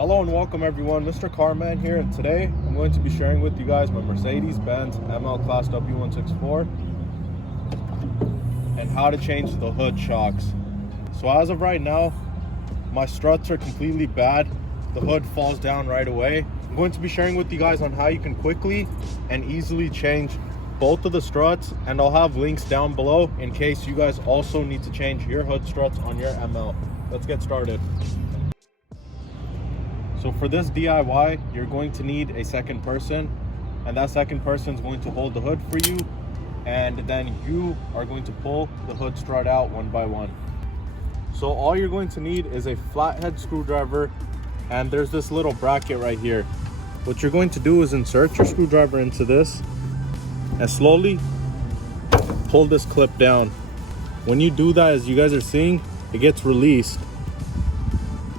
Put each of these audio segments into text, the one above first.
Hello and welcome everyone, MrCarMAN here, and today I'm going to be sharing with you guys my Mercedes Benz ML W164 and how to change the hood shocks. So as of right now, my struts are completely bad. The hood falls down right away. I'm going to be sharing with you guys on how you can quickly and easily change both of the struts, and I'll have links down below in case you guys also need to change your hood struts on your ML. Let's get started. So for this DIY, you're going to need a second person, and that second person is going to hold the hood for you, and then you are going to pull the hood strut out one by one. So all you're going to need is a flathead screwdriver, and there's this little bracket right here. What you're going to do is insert your screwdriver into this and slowly pull this clip down. When you do that, as you guys are seeing, it gets released.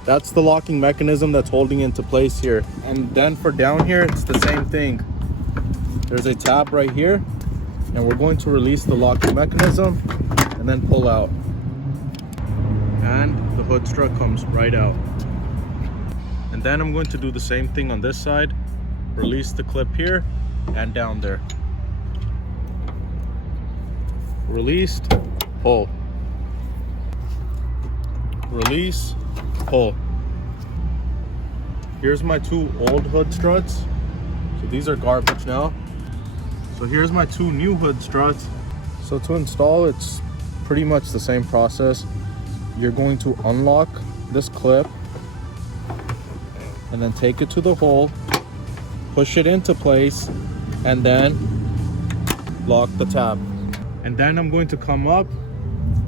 That's the locking mechanism that's holding into place here. And then for down here, it's the same thing. There's a tab right here, and we're going to release the locking mechanism and then pull out. And the hood strut comes right out. And then I'm going to do the same thing on this side. Release the clip here and down there. Released, pull. Release, pull. Here's my two old hood struts. So these are garbage now. So here's my two new hood struts. So to install, it's pretty much the same process. You're going to unlock this clip and then take it to the hole, push it into place, and then lock the tab. And then I'm going to come up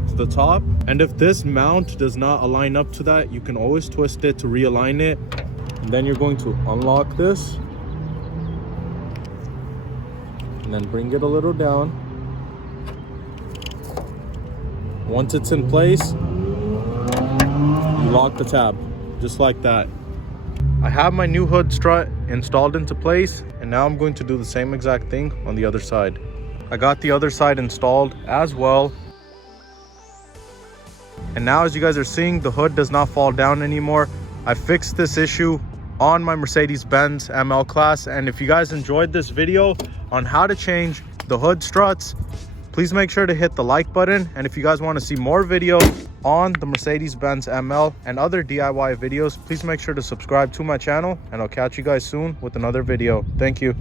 to the top, and if this mount does not align up to that, you can always twist it to realign it. And then you're going to unlock this and then bring it a little down. Once it's in place, you lock the tab just like that. I have my new hood strut installed into place, and now I'm going to do the same exact thing on the other side. I got the other side installed as well. And now, as you guys are seeing, the hood does not fall down anymore. I fixed this issue on my Mercedes Benz ML class. And if you guys enjoyed this video on how to change the hood struts, please make sure to hit the like button. And if you guys want to see more videos on the Mercedes Benz ML and other DIY videos, please make sure to subscribe to my channel, and I'll catch you guys soon with another video. Thank you.